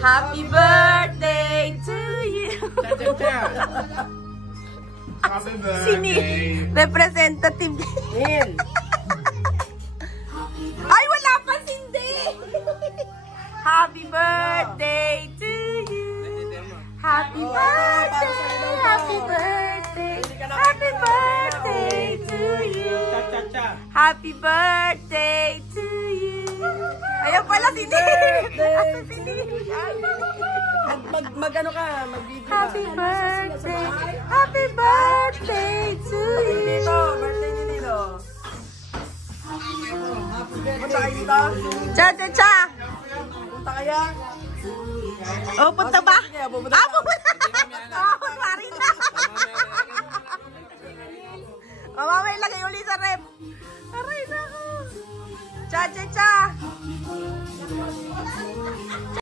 Happy birthday to you. Happy birthday. Sini, representative. Neil. Ay, wala pa Cindy. Happy birthday to you. Happy birthday. Happy birthday. Happy birthday to you. Happy birthday to you. Ayan pala Cindy. Mag-ano ka, mag-video ka. Happy birthday. Happy birthday to you. Dito, birthday ni Nilo. Punta kayo dito? Cha cha cha. Punta kaya? Oh, punta ba? Pupunta Ah, pupunta. Oh, kunwari na. Mamamay lagay uli sa rep. Aray na ako. Cha cha cha.